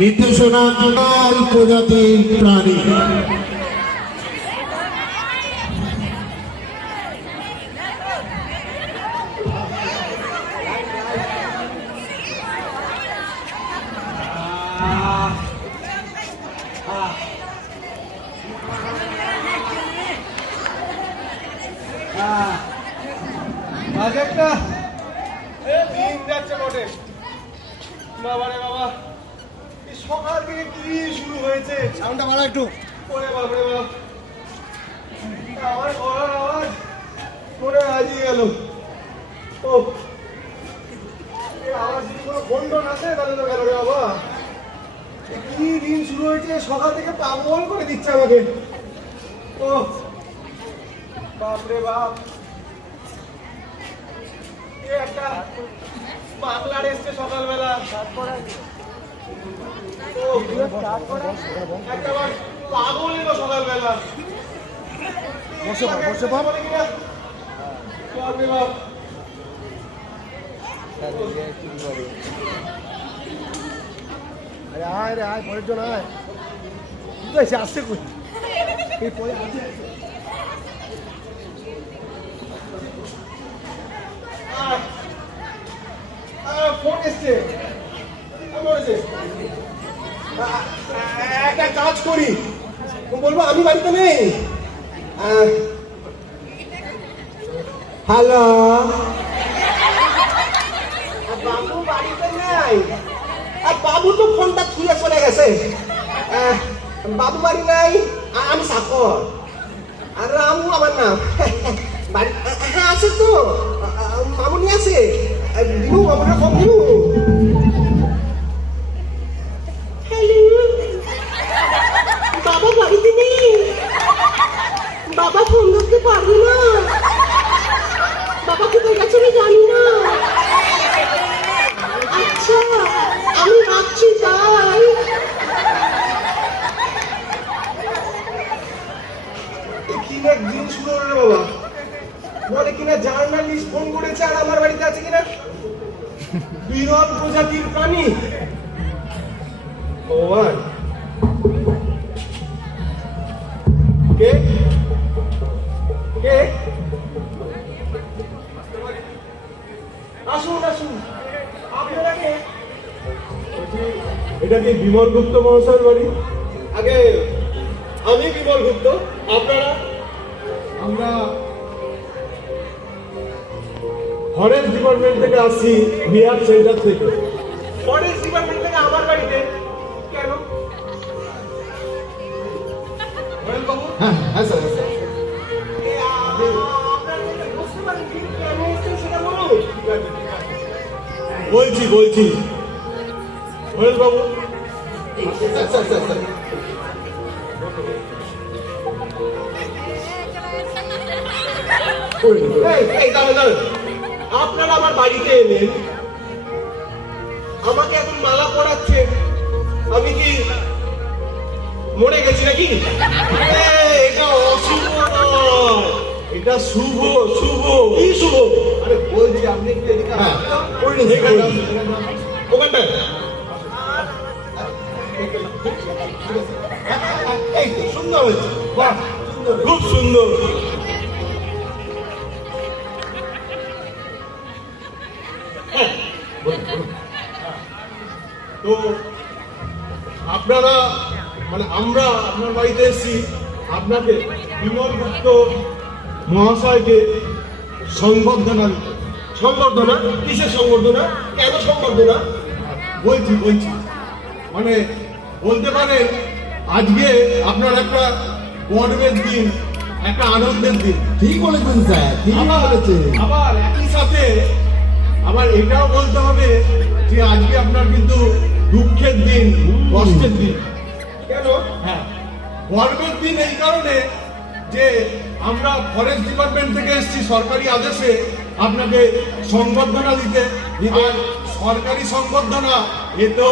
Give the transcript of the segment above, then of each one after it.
নিত্য সনাতন প্রজাতির প্রাণী। বাজেটটা দিন যাচ্ছে বটে। বাবা রে বাবা, এই সকাল থেকে কি শুরু হয়েছে? সাউন্ডটা বাড়া একটু। ওরে বাপ রে বাপ, আমার গলার আওয়াজ করে হারিয়ে গেল। ও এই আওয়াজ যদি কোনো বন্ধন আছে তাহলে তো গেল রে বাবা। এ কি দিন শুরু হয়েছে, সকাল থেকে পাগল করে দিচ্ছে আমাকে। ও বাপ রে বাপ, একটা বাংলার এসছে সকালবেলা। একটা পাগল এলো সকালবেলা। বসে পড়। আরে আয় রে আয়, পরের জন আয়। কি তো এসে আসছে কই? এই পরে আসছে। ফোন এসছে, একটা কাজ করি, বলবো আমি বাড়িতে নেই। হ্যালো, বাবু বাড়িতে নেই। বাবু তো ফোনটা ছুঁয়ে চলে গেছে। বাবু বাড়ি নাই, আমি সাকর। আর রামু আমার নাম। বাড়ি হ্যাঁ আছে তো, মামুনি আছে। দিনু আমার ফোন দিনু। হ্যালো, বাবা বাড়িতে নেই, বাবা ফোন ধরতে পারবে না, বাবা কোথায় গেছে আমি জানি না। আচ্ছা আমি রাখছি, তাই কিনা দিন শুরু হলো রে বাবা। বলে কিনা জার্নালিস্ট ফোন করেছে আর আমার বাড়িতে আছে কিনা বিরল প্রজাতির প্রাণী। ও ভাই, কে কে? আসুন আসুন, আপনারা কে? এটা কি বিমল গুপ্ত মহাশয়ের বাড়ি? আগে আমি বিমল গুপ্ত, আপনারা? আমরা ফরেস্ট ডিপার্টমেন্ট থেকে আসছি, বিহার সেন্টার থেকে। ফরেস্ট ডিপার্টমেন্ট থেকে আমার বাড়িতে কেন? হ্যাঁ হ্যাঁ স্যার, হ্যাঁ স্যার। বলছি বলছি মহেশ বাবু, স্যার, স্যার, স্যার, স্যার। আপনারা আমার বাড়িতে এলেন, আমাকে এখন মালা পরাচ্ছেন, আমি কি মরে গেছি নাকি? এটা অশুভ নয়, এটা শুভ। শুভ কি শুভ? আরে বলছি আপনি একটু এদিকে হ্যাঁ, ওখানটায় এই তো সুন্দর হয়েছে, বাহ খুব সুন্দর। তো আপনারা মানে আমরা আপনার বাড়িতে এসেছি আপনাকে বিমল গুপ্ত মহাশয়কে সংবর্ধনা দিতে। সংবর্ধনা? কিসের সংবর্ধনা? কেন সংবর্ধনা? বলছি মানে বলতে পারেন আজকে আপনার একটা গর্বের দিন, একটা আনন্দের দিন। ঠিক বলেছেন স্যার, ঠিকই বলেছেন। আবার একই সাথে আবার এটাও বলতে হবে যে আজকে আপনার কিন্তু দুঃখের দিন, কষ্টের দিন। কেন? হ্যাঁ, গর্বের দিন এই কারণে যে আমরা ফরেস্ট ডিপার্টমেন্ট থেকে এসেছি সরকারি আদেশে আপনাকে সংবর্ধনা দিতে। আর সরকারি সংবর্ধনা এ তো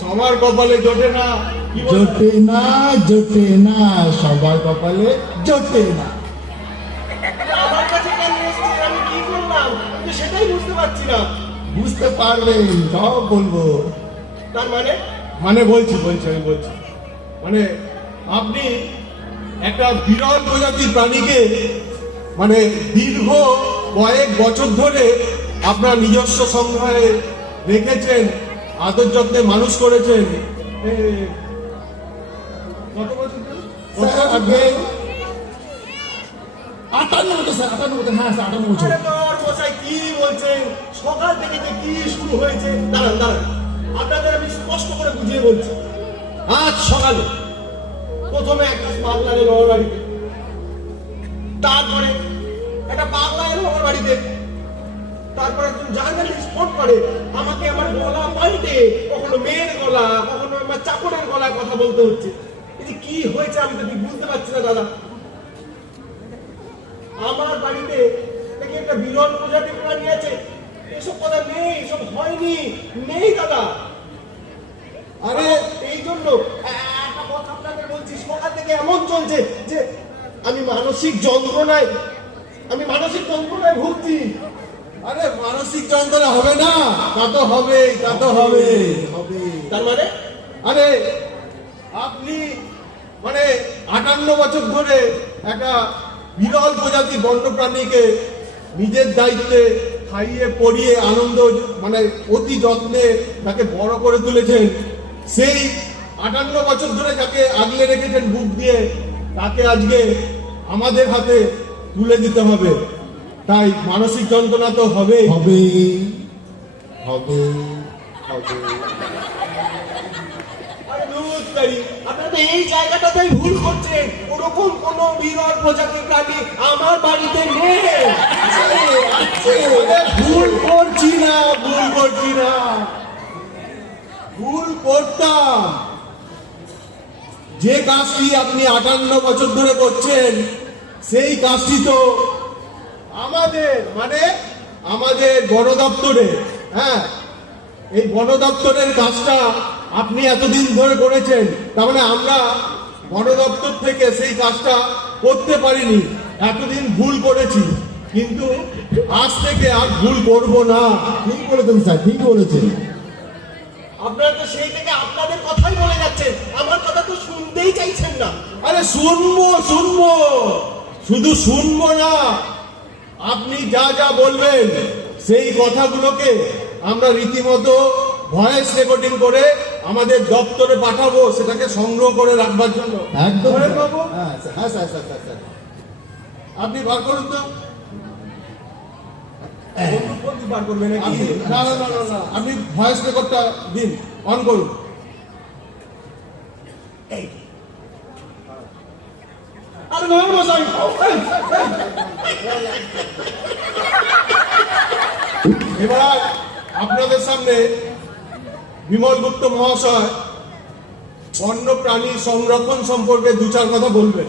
সবার কপালে জোটে না। কি বলবো? জোটে না, জোটে না, সবার কপালে জোটে না। আমার কাছে কেন এসেছেন, আমি কি করলাম সেটাই বুঝতে পারছি না। বুঝতে পারবেন, সব বলবো। তার মানে মানে বলছি মানে আপনি একটা বিরল প্রজাতির প্রাণীকে মানে দীর্ঘ কয়েক বছর ধরে আপনার নিজস্ব সংগ্রহে রেখেছেন, আদর যত্নে মানুষ করেছেন। কত বছর ধরে? স্যার আগে 58 বছর স্যার, 58 বছর, হ্যাঁ স্যার 58 বছর। আরে তোর মশাই কি বলছেন? সকাল থেকে যে কি শুরু হয়েছে, দাঁড়ান আপনাদের আমি স্পষ্ট করে বুঝিয়ে বলছি। আজ সকালে প্রথমে একটা পাগলা এলো আমার বাড়িতে, তারপরে একটা পাগলা এলো আমার বাড়িতে, তারপরে একজন জার্নালিস্ট ফোন করে আমাকে আমার গলা পাল্টে কখনো মেয়ের গলা, কখনো আমার চাকরের গলায় কথা বলতে হচ্ছে। এই যে কি হয়েছে আমি তো ঠিক বুঝতে পারছি না দাদা। আমার বাড়িতে দেখি একটা বিরল প্রজাতির প্রাণী আছে, এসব কথা নেই, এসব হয়নি, নেই দাদা। আরে এই জন্য একটা কথা আপনাদের বলছি, সকাল থেকে এমন চলছে যে আমি মানসিক যন্ত্রণায় ভুগছি। আরে মানসিক যন্ত্রণা হবে না, তা তো হবে। তার মানে আরে আপনি মানে 58 বছর ধরে একটা বিরল প্রজাতির বন্যপ্রাণীকে নিজের দায়িত্বে খাইয়ে পরিয়ে আনন্দ মানে অতি যত্নে তাকে বড় করে তুলেছেন। সেই 58 বছর ধরে যাকে আগলে রেখেছেন বুক দিয়ে, তাকে আজকে আমাদের হাতে তুলে দিতে হবে। তাই মানসিক যন্ত্রণা তো হবে। আরে দুধ তারি, আপনারা এই জায়গাটাতেই ভুল করছেন। ওরকম কোন বিরল প্রজাতির প্রাণী আমার বাড়িতে নেই। ভুল করছি না, ভুল করতাম। যে কাজটি আপনি 58 বছর ধরে করছেন, সেই কাজটি তো আমাদের বন দপ্তরে, হ্যাঁ, এই বন দপ্তরের কাজটা আপনি এতদিন ধরে করেছেন। তার মানে আমরা বন দপ্তর থেকে সেই কাজটা করতে পারিনি, এতদিন ভুল করেছি, কিন্তু আজ থেকে আর ভুল করব না। ঠিক বলেছেন স্যার, ঠিক বলেছেন। আপনারা তো সেই থেকে আপনাদের কথাই বলে যাচ্ছেন, আমার কথা তো শুনতেই চাইছেন না। আরে শুনবো, শুধু শুনবো না, আপনি যা যা বলবেন সেই কথাগুলোকে আমরা রীতিমতো ভয়েস রেকর্ডিং করে আমাদের দপ্তরে পাঠাবো, সেটাকে সংগ্রহ করে রাখবার জন্য। একদম ধরেন স্যার। বাবু, হ্যাঁ স্যার। আপনি বার করুন তো। বন্ধু বার করবে নাকি? না, আপনি ভয়েস রেকর্ডটা দিন, অন করুন। আরে নয় মশাই, এবার আপনাদের সামনে বিমল গুপ্ত মহাশয় বন্য প্রাণী সংরক্ষণ সম্পর্কে 2-4 কথা বলবেন।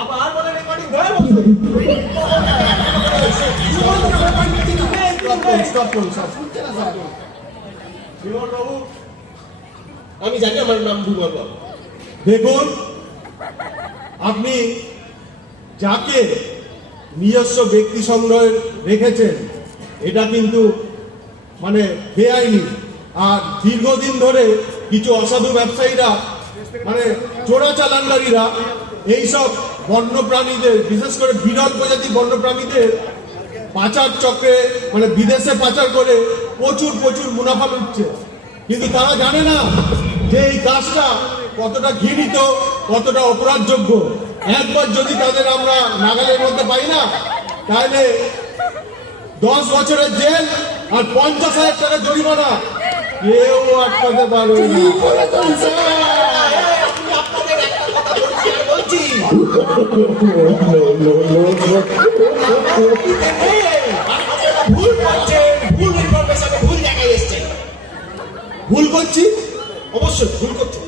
আবার বলে রেকর্ডিং হয়। Stop করুন। বিমল বাবু, আমি জানি আমার নাম বিমল বাবু। দেখুন, আপনি যাকে নিজস্ব ব্যক্তি সংগ্রহে রেখেছেন, এটা কিন্তু মানে বেআইনি। আর দীর্ঘদিন ধরে কিছু অসাধু ব্যবসায়ীরা মানে চোরাচালানকারীরা এইসব বন্যপ্রাণীদের, বিশেষ করে বিরল প্রজাতির বন্যপ্রাণীদের পাচার চক্রে মানে বিদেশে পাচার করে প্রচুর মুনাফা লুটছে। কিন্তু তারা জানে না যে এই কাজটা কতটা ঘৃণিত, কতটা অপরাধযোগ্য। একবার যদি তাদের আমরা নাগালের মধ্যে পাই না, তাহলে 10 বছরের জেল আর 50,000 টাকা জরিমানা, কেউ আটকাতে পারবে না। আমি আপনাদের একটা কথা বলছি। ভুল করছেন, ভুল ইনফরমেশনে ভুল জায়গায় এসছেন। ভুল করছি, অবশ্যই ভুল করছেন,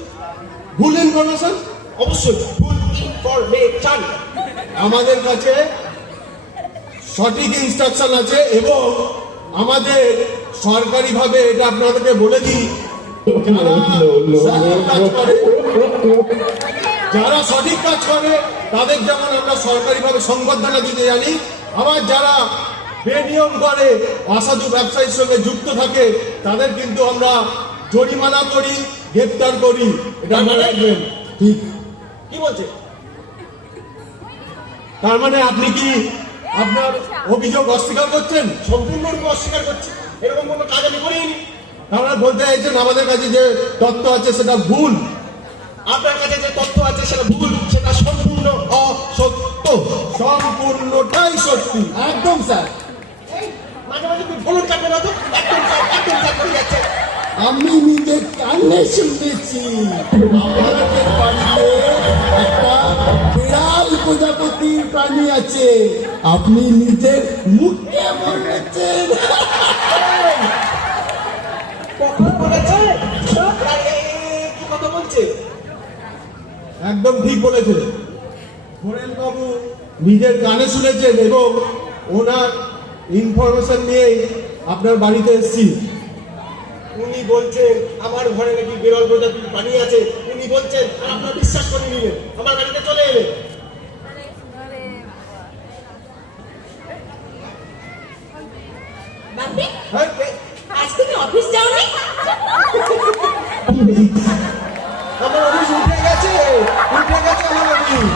ভুল ইনফরমেশন। অবশ্যই ভুল ইনফরমেশন। আমাদের কাছে সঠিক ইনস্ট্রাকশন আছে এবং আমাদের সরকারিভাবে এটা আপনাদেরকে বলে দিই, যারা সঠিক কাজ করে তাদের যেমন আমরা সরকারিভাবে সংবর্ধনা দিতে জানি, আবার যারা বেনিয়ম করে, অসাধু ব্যবসায়ীর সঙ্গে যুক্ত থাকে, তাদের কিন্তু আমরা জরিমানা করি, গ্রেপ্তার করি, এটা মনে রাখবেন। ঠিক। কি বলছে? তার মানে আপনি কি আপনার অভিযোগ অস্বীকার করছেন? সম্পূর্ণরূপে অস্বীকার করছে, এরকম কোনো কাজ আমি করিনি। তার মানে বলতে চাইছেন আমাদের কাছে যে তথ্য আছে সেটা ভুল, আপনার কাছে যে তথ্য আছে সেটা ভুল, সেটা সম্পূর্ণ অসত্য। সম্পূর্ণটাই সত্যি। একদম স্যার। এই, মাঝে মাঝে তুই বলুন কাটবে না তো, একদম স্যার করে যাচ্ছে। আমি নিজে কানে শুনেছি আমাদের বাড়িতে একটা বিড়াল প্রজাপতির প্রাণী আছে, আপনি নিজের মুখে বলেছেন। কখন বলেছে? আর কি কথা বলছে? একদম ঠিক বলেছেন ঘোরেল বাবু, নিজের কানে শুনেছেন এবং ওনার ইনফরমেশন নিয়ে আপনার বাড়িতে এসেছি। উনি বলছেন আমার ঘরে নাকি বিরল প্রজাতির প্রাণী আছে, উনি বলছেন, আর আপনার বিশ্বাস করে নিলেন, আমার বাড়িতে চলে এলেন। বাপি, হ্যাঁ, আজ তুমি অফিস যাওনি? আমার অফিস উঠে গেছে আমার অফিস।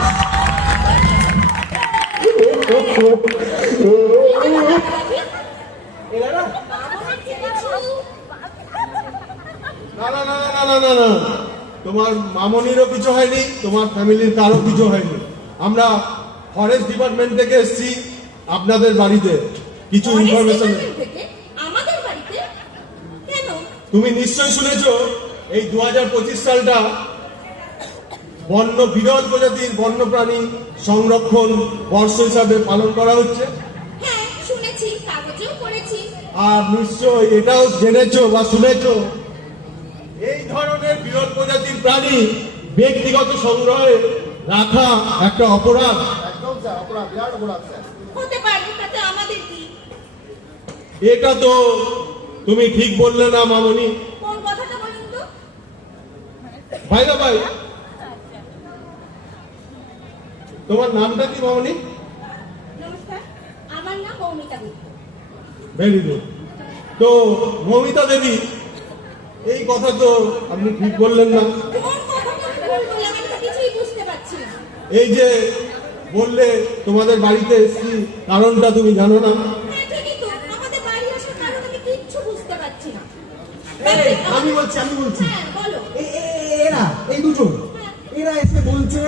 এরা না না না না না না না না, তোমার মামনিরও কিছু হয়নি, তোমার ফ্যামিলির কারো কিছু হয়নি। আমরা ফরেস্ট ডিপার্টমেন্ট থেকে এসেছি আপনাদের বাড়িতে কিছু ফরেস্ট ইনফরমেশন। ডিপার্টমেন্ট থেকে আমাদের বাড়িতে কেন? তুমি নিশ্চয়ই শুনেছো এই 2025 সালটা বন্য বিরল প্রজাতির বন্যপ্রাণী সংরক্ষণ বর্ষ হিসাবে পালন করা হচ্ছে। হ্যাঁ, শুনেছি, কাগজেও পড়েছি। আর নিশ্চয় এটাও জেনেছো বা শুনেছো এই ধরনের বিরল প্রজাতির প্রাণী ব্যক্তিগত সংগ্রহে রাখা একটা অপরাধ। একদম স্যার, অপরাধ, বিরাট অপরাধ স্যার। হতে পারে, তাতে আমাদের কি? এটা তো তুমি ঠিক বললে না মামনি। কোন কথাটা বলুন তো? ভাই না ভাই, তোমার নামটা কি মামনি? নমস্কার, আমার নাম মৌমিতা গুপ্ত। Very good. তো মমিতা দেবী, এই কথা তো আপনি ঠিক বললেন না। কোন কথাটা ভুল বললাম? আমি তো কিছুই বুঝতে পারছি না। এই যে বললে তোমাদের বাড়িতে এসেছি, কারণটা তুমি জানো না? হ্যাঁ, ঠিকই তো, আমাদের বাড়ি আসার কারণ আমি কিচ্ছু বুঝতে পারছি না। আমি বলছি হ্যাঁ, বলো। এরা এই দুজন হ্যাঁ। এরা এসে বলছে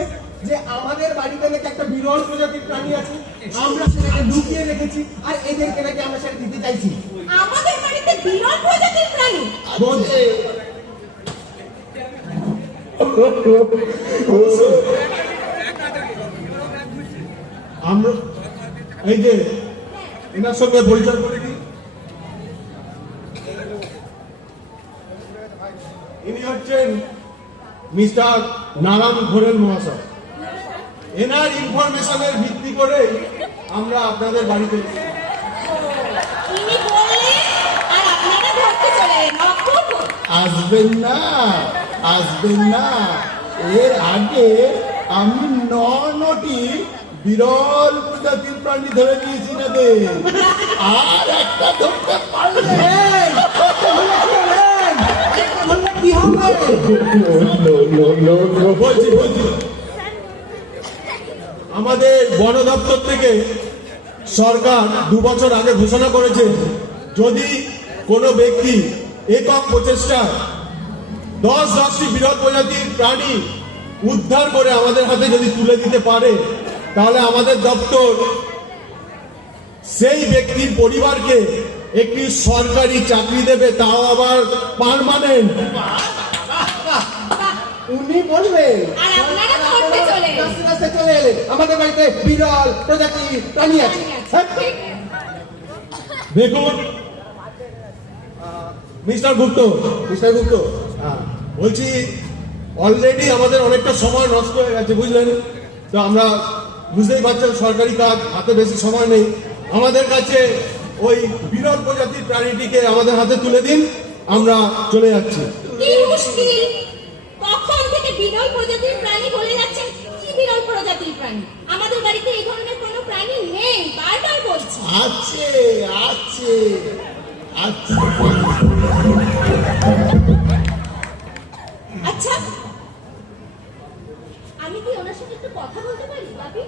যে আমাদের বাড়িতে নাকি একটা বিরল প্রজাতির প্রাণী আছে, আমরা সেটাকে লুকিয়ে রেখেছি, আর এদেরকে নাকি আমরা সেটা দিতে চাইছি। আমাদের বাড়িতে বিরল প্রজাতির প্রাণী? বলছে আমরা এই যে এনার সঙ্গে পরিচয় করে দিই। ইনি হচ্ছেন মিস্টার নারায়ণ ঘোরেল মহাশয়। এনার ইনফরমেশনের ভিত্তি করে আমরা আপনাদের বাড়িতে এসেছি। তিনি বললেন আর আপনারা ধরতে চলে এলেন। অপূর্ব। আসবেন না, আসবেন না। এর আগে আমি নটি বিরল প্রজাতির প্রাণী ধরে নিয়েছি নাদের, আর একটা ধরতে পারলে কি হবে? বলছি আমাদের বন দপ্তর থেকে সরকার 2 বছর আগে ঘোষণা করেছে, যদি কোনো ব্যক্তি একক প্রচেষ্টা 10টি বিরল প্রজাতির প্রাণী উদ্ধার করে আমাদের হাতে যদি তুলে দিতে পারে, তাহলে আমাদের দপ্তর সেই ব্যক্তির পরিবারকে একটি সরকারি চাকরি দেবে, তাও আবার পার্মানেন্ট। উনি বলবেন আর আপনারা ধরতে চলে এলেন। রাস্তায় রাস্তায় চলে এলেন, আমাদের বাড়িতে বিরল প্রজাতির প্রাণী আছে। হ্যাঁ? ঠিক। দেখুন মিস্টার গুপ্ত, বলছি অলরেডি আমাদের অনেকটা সময় নষ্ট হয়ে গেছে, বুঝলেন তো? আমরা বুঝতেই পারছেন সরকারি কাজ, হাতে বেশি সময় নেই। আমাদের কাছে ওই বিরল প্রজাতির প্রাণীটিকে আমাদের হাতে তুলে দিন, আমরা চলে যাচ্ছি। কি মুশকিল! কখন থেকে বিরল প্রজাতির প্রাণী বলে যাচ্ছেন? কি বিরল প্রজাতির প্রাণী? আমাদের বাড়িতে এই ধরনের কোনো প্রাণী নেই, বারবার বলছি। আছে, আছে, আছে। আচ্ছা, আমি কি ওনার সাথে একটু কথা বলতে পারি বাপি?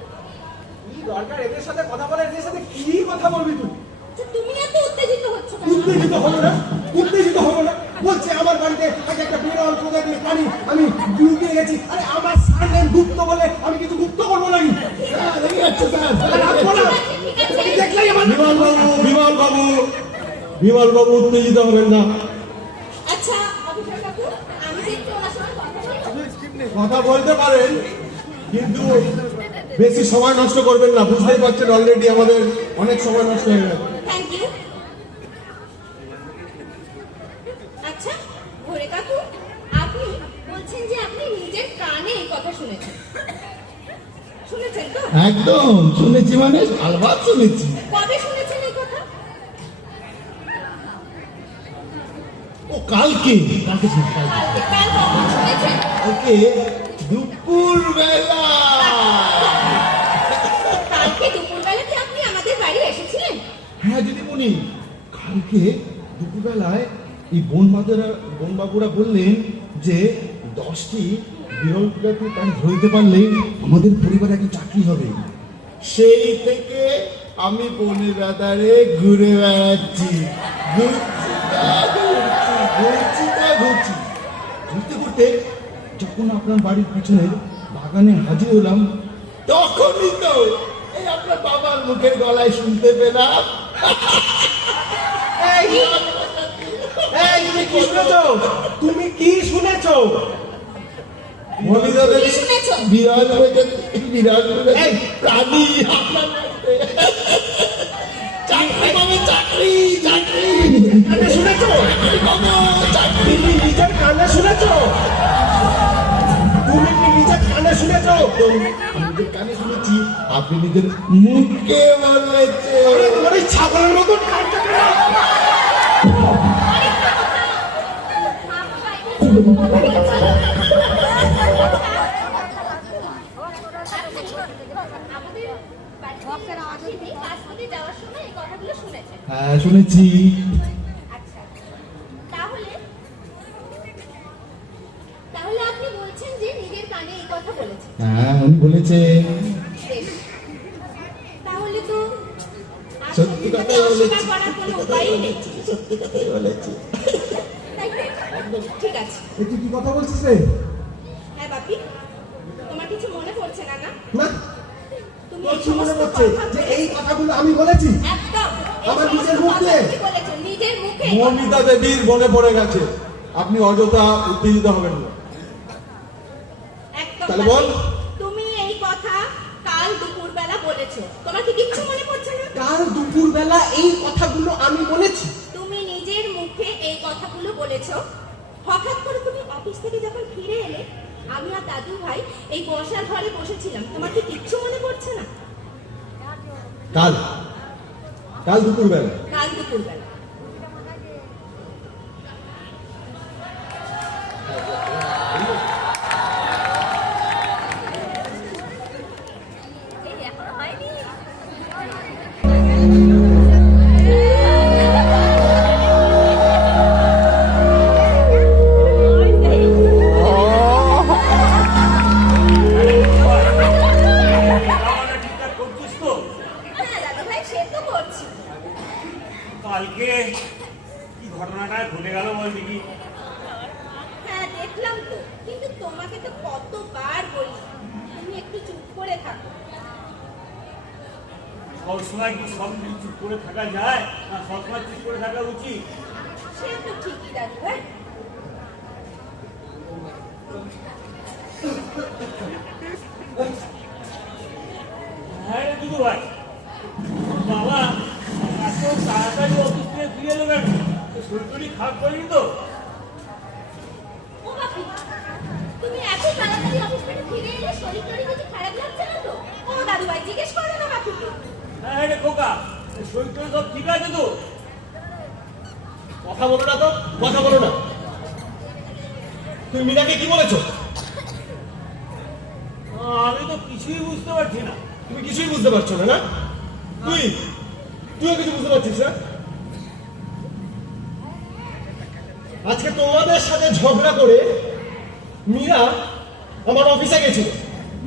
কি দরকার এদের সাথে কথা বলে? এদের সাথে কি কথা বলবি তুই? আচ্ছা, তুমি এত উত্তেজিত হচ্ছ কেন? উত্তেজিত হলো না, উত্তেজিত হলো না। বলছে আমার বাড়িতে আজ একটা বিরল প্রজাতির প্রাণী আমি লুকিয়ে গেছি। আরে আমার সারনেম গুপ্ত বলে আমি কিছু গুপ্ত করবো নাকি? লেগে যাচ্ছে স্যার। আরে রাখবো না। ঠিক আছে, তুমি দেখলেই আমার বিমল বাবু উত্তেজিত হবেন না। আচ্ছা অফিসার কাকু, আমি কি একটু ওনার সঙ্গে কথা বলবো? কথা বলতে পারেন, কিন্তু বেশি সময় নষ্ট করবেন না। বুঝতেই পারছেন অলরেডি আমাদের অনেক সময় নষ্ট হয়ে গেছে। Thank you. আচ্ছা ঘোরে কাকু, আপনি বলছেন যে আপনি নিজের কানে এই কথা শুনেছেন, শুনেছেন তো? একদম শুনেছি, মানে আলবাত শুনেছি। কবে শুনেছেন এই কথা? ও কালকে কালকে শুনেছি, কালকে। কাল কখন শুনেছেন? কালকে দুপুর বেলা। কালকে দুপুরবেলাতে আপনি আমাদের বাড়ি এসেছিলেন? হ্যাঁ দিদিমণি, কালকে দুপুরবেলায় এই বনবাবুরা বললেন যে 10টি বিরল প্রজাতির প্রাণী ধরতে পারলে আমাদের পরিবারে একটা চাকরি হবে। সেই থেকে আমি বনের আধারে ঘুরে বেড়াচ্ছি, ঘুরছি। ঘুরতে ঘুরতে যখন আপনার বাড়ির পিছনে বাগানে হাজির হলাম, তখনই তো এই আপনার বাবার মুখের গলায় শুনতে পেলাম। এই তুমি কি শুনেছো? তুমি কি শুনেছো? মনিতা কি দেবী শুনেছো? বিরাট প্রজাতির প্রাণী আপনার বাড়িতে। চাকরি পাবে, চাকরি। কানে শুনেছো? তুমি নিজের কানে শুনেছো? তুমি কি নিজের কানে শুনেছো? নিজের কানে শুনেছি, আপনি নিজের মুখে বলেছেন। আরে তোমার এই ছাগলের মতন কানটা কেন? আমাদের বাড়িতে কাজ করতে যাওয়ার সময় এই কথাগুলো শুনেছেন? হ্যাঁ শুনেছি। আচ্ছা, তাহলে তাহলে আপনি বলছেন যে নিজের কানে এই কথা বলেছেন? হ্যাঁ উনি বলেছেন। বেশ, তাহলে তো আর সত্যি সত্যি কথাই কথা বলেছি। অস্বীকার করার কোনো উপায়ই নেই, সত্যি কথাই বলেছি। তাই তো? ঠিক আছে। এ তুই কি কথা বলছিস রে? হ্যাঁ বাপি, তোমার কিছু মনে পড়ছে না? না, তুমি তোর এই কি মনে সমস্ত পড়ছে কথা যে এই কথাগুলো আমি বলেছি? একদম এই আমার সমস্ত নিজের মুখ কথা দিয়ে? তুমি বলেছো, নিজের মুখে। মনিতা দেবীর মনে পড়ে গেছে। আপনি অযথা উত্তেজিত হবেন না। একদম তাহলে বাপি, বল। তুমি এই কথা কাল দুপুরবেলা বলেছো, তোমার কি কিচ্ছু মনে পড়ছে না? কাল দুপুরবেলা এই কথাগুলো আমি বলেছি। তুমি নিজের মুখে এই কথাগুলো বলেছো। হঠাৎ করে তুমি অফিস থেকে যখন ফিরে এলে, আমি আর দাদু ভাই এই বসার ঘরে বসেছিলাম, তোমার কি কিচ্ছু মনে পড়ছে না? কাল দুপুরবেলা কাল দুপুরবেলা। এই এখনো হয়নি? ঠিকঠাক করছিস তো? হ্যাঁ দাদু ভাই, সে তো করছি। কালকে কি ঘটনাটা ঘটে গেল বল দেখি। হ্যাঁ দেখলাম তো, কিন্তু তোমাকে তো কতবার বলি তুমি একটু চুপ করে থাকো। সবসময় কি সব কিছু চুপ করে থাকা যায় না? সবসময় চুপ করে থাকা উচিত? সে তো ঠিকই দাদু ভাই। হ্যাঁ রে দুদু ভাই, বাবা এত তাড়াতাড়ি অফিস থেকে ফিরে এলো কেন? শরীর টরীর খারাপ করেনি তো? ও বাপি, তুমি এত তাড়াতাড়ি অফিস থেকে ফিরে এলে, শরীর টরীর কিছু খারাপ লাগছে না তো? ও দাদু ভাই, জিজ্ঞেস করো না বাপিকে। হ্যাঁ রে খোকা, শরীর টরীর সব ঠিক আছে তো? কথা বলো না তো, কথা বলো না। তুমি মীরাকে কি বলেছো? আমি তো কিছুই বুঝতে পারছি না। তুমি কিছুই বুঝতে পারছো না, না? তুইও কিছু বুঝতে পারছিস না? আজকে তোমাদের সাথে ঝগড়া করে মীরা আমার অফিসে গেছিল।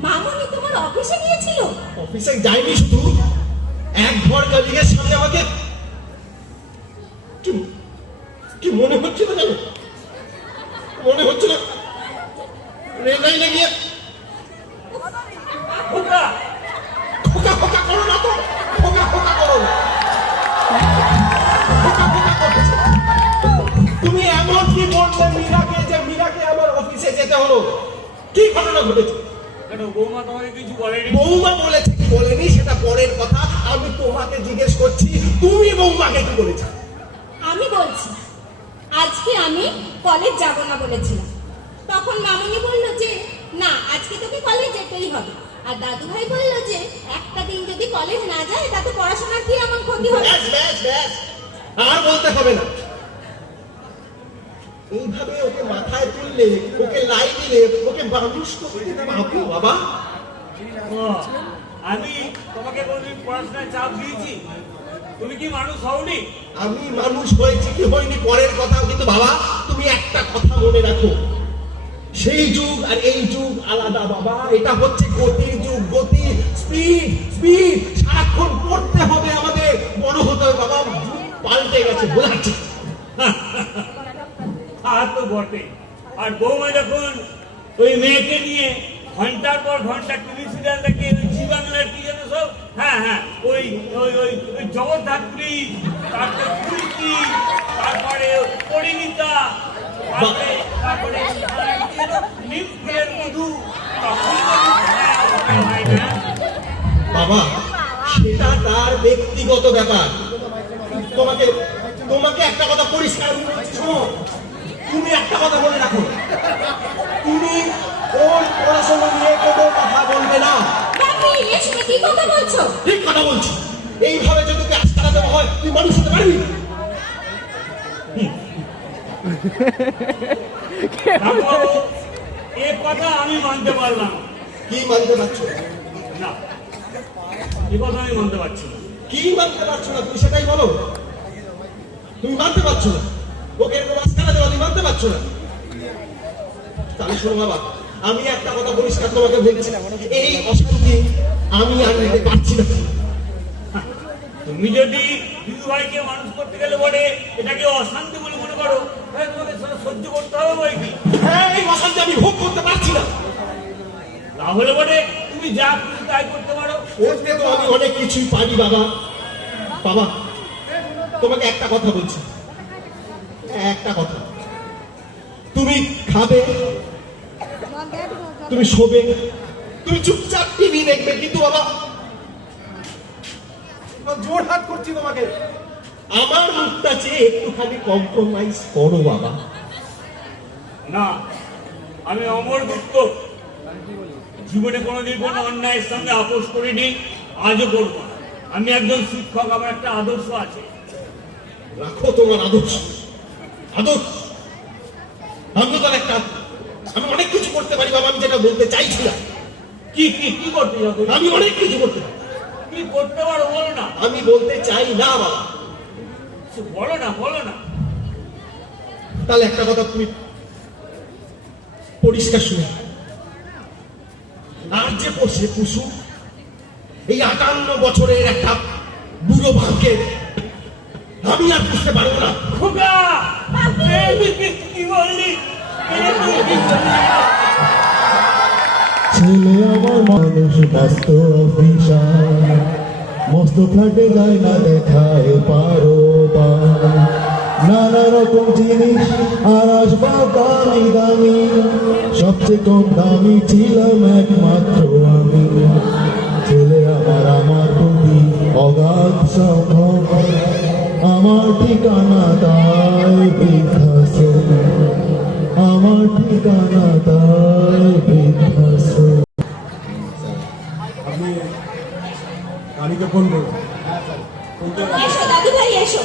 মামনি তোমার অফিসে গিয়েছিল? অফিসে যায়নি, শুধু এক ঘর গালিগের সামনে আমাকে কি কি মনে হচ্ছিল জানো? মনে হচ্ছিল রেল লাইনে গিয়ে খোকা, খোকা খোকা করো না তো, খোকা খোকা করো না, খোকা খোকা করছো। তুমি এমন কি বলছো মীরাকে যে মীরাকে আমার অফিসে যেতে হলো? কি ঘটনা ঘটেছে? কেন বৌমা তোমাকে কিছু বলেনি? বৌমা বলেছে কি বলেনি সেটা পরের কথা, আমি তোমাকে জিজ্ঞেস করছি তুমি বৌমাকে কি বলেছো? আমি বলছি, আজকে আমি কলেজ যাব না বলেছিলাম। তখন মামনি বলল যে না, আজকে তোকে কলেজ যেতেই হবে। আর দাদু ভাই বলল যে একটা দিন যদি কলেজ না যায় তাতে পড়াশোনার কি এমন ক্ষতি হবে? ব্যাস ব্যাস ব্যাস, আর বলতে হবে না। এইভাবে ওকে মাথায় তুললে, ওকে লাই দিলে, ওকে মানুষ করতে পারবো বাবা? ও, আমি তোমাকে কোনদিন পড়াশোনায় চাপ দিয়েছি? তুমি কি মানুষ হওনি? আমি মানুষ হয়েছি কি হয়নি পরের কথা, কিন্তু বাবা তুমি একটা কথা মনে রাখো, সেই যুগ আর এই যুগ আলাদা বাবা। এটা হচ্ছে গতির যুগ, গতি, স্পিড স্পিড, সারাক্ষণ পড়তে হবে আমাদের, বড় হতে হবে বাবা। যুগ পাল্টে গেছে, বোঝাচ্ছে। আর তো বটে। আর বৌমা যখন ওই মেয়েকে নিয়ে ঘন্টার পর ঘন্টা টিভি সিরিয়াল দেখে, ওই জি বাংলার কি যেন সব, হ্যাঁ হ্যাঁ, ওই ওই ওই ওই জগদ্ধাত্রী, তারপরে ফুলকি, তারপরে পরিণীতা, তারপরে তারপরে নিম ফুলের মধু, তখন বাবা সেটা তার ব্যক্তিগত ব্যাপার। তোমাকে তোমাকে একটা কথা পরিষ্কার বলছি, শোনো, তুমি একটা কথা বলে রাখো, তুমি ওর পড়াশোনা নিয়ে কোনো কথা বলবে না। বাপরে, এসবে কি কথা বলছো? ঠিক কথা বলছি। এইভাবে যদি তোকে আস্তানা দেওয়া হয় তুই মানুষ হতে পারবি? এ কথা আমি মানতে পারলাম না। কি মানতে পারছো না, এ কথা আমি মানতে পারছি না। কি মানতে পারছো না তুমি সেটাই বলো। তুমি মানতে পারছো না, ওকে এরকম আস্তানা দেওয়া তুমি মানতে পারছো না। তাহলে শোনো বাবা, আমি একটা কথা পরিষ্কার তোমাকে বলছি, এই অশান্তি আমি আর নিতে পারছি না। তুমি যদি দিদু ভাইকে মানুষ করতে গেলে বলে এটাকে অশান্তি বলে মনে করো, তাহলে তোমাকে সেটা সহ্য করতে হবে বই কি? হ্যাঁ, এই অশান্তি আমি ভোগ করতে পারছি না। তাহলে বলে তুমি যা খুশি তাই করতে পারো। করতে তো আমি অনেক কিছুই পারি বাবা। বাবা তোমাকে একটা কথা বলছি, একটা কথা, তুমি খাবে, তুমি শোবে, তুমি চুপচাপ টিভি দেখবে, কিন্তু বাবা জোর হাত করছি তোমাকে, আমার মুখটা চেয়ে একটুখানি কম্প্রোমাইজ করো বাবা। না, আমি অমর গুপ্ত জীবনে কোনোদিন কোনো অন্যায়ের সঙ্গে আপোষ করিনি, আজও করব না। আমি একজন শিক্ষক, আমার একটা আদর্শ আছে। রাখো তোমার আদর্শ, আদর্শ। আমি তো একটা, আমি অনেক কিছু করতে পারি বাবা, আমি যেটা বলতে চাইছিলাম। কি কি কি করতে যাবো? আমি অনেক কিছু করতে পারি, কি করতে পারো বলো না। আমি বলতে চাই না বাবা। বলো না, বলো না। তাহলে একটা কথা তুমি পরিষ্কার শুনে, আর যে পড়ছে কুসু, এই 58 বছরের একটা বুড়ো ভাঙকে আমি আর বুঝতে পারবো না। খোকা, কি বললি? ছেলে আমার মানুষ মস্ত অফিসার, মস্ত ফ্ল্যাটে যায় না দেখায় পারো নানা রকম জিনিস আর আসবাব দামি দামি, সবচেয়ে কম দামি ছিলাম একমাত্র আমি। ছেলে আমার আমার প্রতি অগাধ সম্ভব, আমার ঠিকানা তাই বৃদ্ধাশ্রম, আমার ঠিকানা তাই বৃদ্ধাশ্রম। আপনি গাড়িকে ফোন করুন। এসো দাদু ভাই, এসো।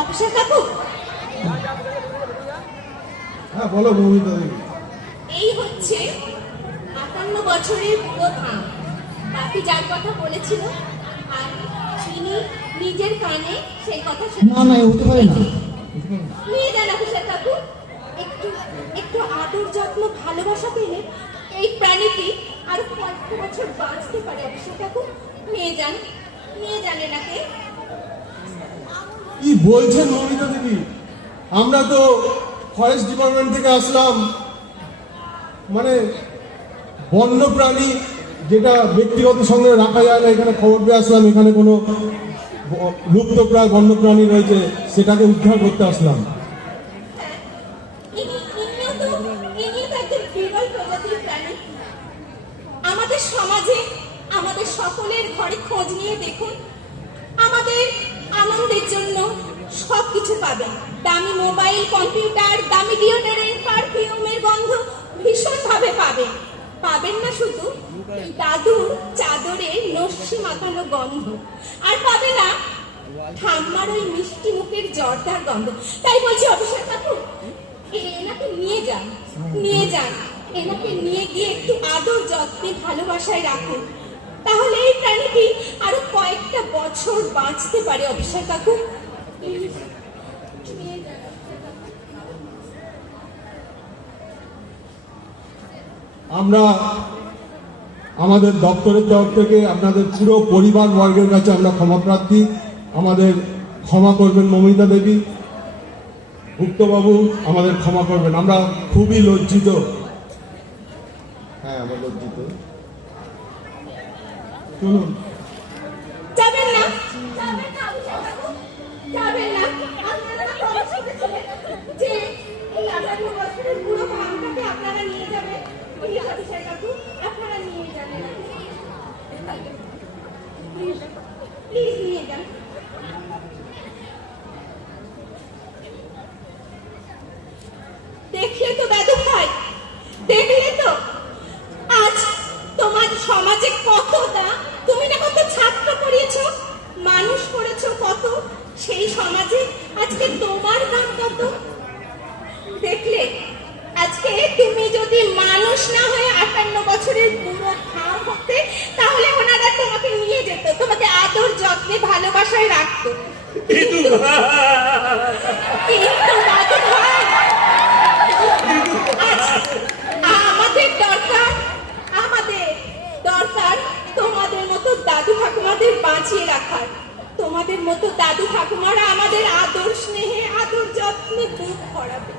অফিসার কাকু, হ্যাঁ বলো মৌমিতা দেবী। এই হচ্ছে 58 বছরের বুড়ো ধাম। বাপি যার কথা বলেছিল, আর তিনি নিজের কানে সেই কথা না না, এ হতে পারে না। নিয়ে যান অফিসার কাকু। একটু একটু আদর যত্ন ভালোবাসা পেলে এই প্রাণীটি আর কয়েক বছর বাঁচতে পারে। অবশ্যই কাকু নিয়ে যান এনাকে। কি বলছেন মমিতা দেবী? আমরা তো ফরেস্ট ডিপার্টমেন্ট থেকে আসলাম, মানে বন্য প্রাণী যেটা ব্যক্তিগত সঙ্গে রাখা যায় না, এখানে খবর পেয়ে আসলাম এখানে কোনো লুপ্তপ্রায় বন্য প্রাণী রয়েছে, সেটাকে উদ্ধার করতে আসলাম। ইনিও তো একজন বিরল প্রজাতির প্রাণী। আমাদের সমাজে আমাদের সকলের ঘরে খোঁজ নিয়ে দেখুন, আমাদের আনন্দের জন্য সবকিছু পাবেন। দামি মোবাইল, কম্পিউটার, দামি ডিওডোরেন্ট, পারফিউমের গন্ধ ভীষণভাবে পাবেন না শুধু এই দাদুর চাদরে নস্যি মাখানো গন্ধ, আর পাবে না ঠাম্মার ওই মিষ্টি মুখের জর্দার গন্ধ। তাই বলছি অফিসার কাকু, এনাকে নিয়ে যান, এনাকে নিয়ে গিয়ে একটু আদর যত্নে ভালোবাসায় রাখুন, তাহলে এই প্রাণীটি আরো কয়েকটা বছর বাঁচতে পারে। অফিসার কাকু নিয়ে যান। আমরা আমাদের দপ্তরের তরফ থেকে আপনাদের পুরো পরিবার বর্গের কাছে আমরা ক্ষমা প্রার্থী। আমাদের ক্ষমা করবেন মমিতা দেবী, গুপ্তবাবু, আমাদের ক্ষমা করবেন, আমরা খুবই লজ্জিত। হ্যাঁ, আমরা লজ্জিত। চলুন। যাবেন না অফিসার কাকু, যাবেন না। আপনারা প্রমিস করেছিলেন যে এই 58 বছরের বুড়ো ভাঙটাকে আপনারা নিয়ে যাবেন। এই অফিসার কাকু, আপনারা নিয়ে যাবেন, প্লিজ নিয়ে যান। দেখলে তো দাদু ভাই, দেখলে তো আজ তোমার সমাজে কতটা, তুমি না কত ছাত্র পড়িয়েছো, মানুষ করেছো কত, সেই সমাজে আজকে তোমার দাম কত। দেখলে আজকে তুমি যদি মানুষ না হয়ে 58 বছরের বুড়ো খাও হতে, তাহলে ওনারা তোমাকে নিয়ে যেত, তোমাকে আদর যত্নে ভালোবাসায় রাখতো। কিন্তু দাদু ভাই, আমাদের দরকার তোমাদের মতো দাদু ঠাকুমাদের বাঁচিয়ে রাখার। তোমাদের মতো দাদু ঠাকুমারা আমাদের আদর স্নেহে, আদর যত্নে বুক ভরাবে।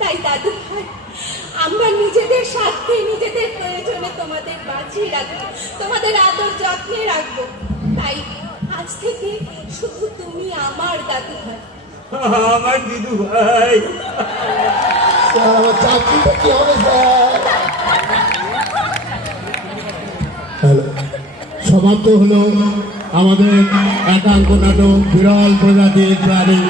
তাই দাদু ভাই, আমরা নিজেদের স্বার্থে, নিজেদের প্রয়োজনে তোমাদের বাঁচিয়ে রাখবো, তোমাদের আদর যত্নে রাখবো। তাই আজ থেকে শুধু তুমি আমার দাদু ভাই। আমার দিদু ভাই। স্যার, আমার চাকরিটা কি হবে স্যার? হ্যালো, সমাপ্ত হলো আমাদের একাঙ্ক নাটক বিরল প্রজাতির প্রাণী।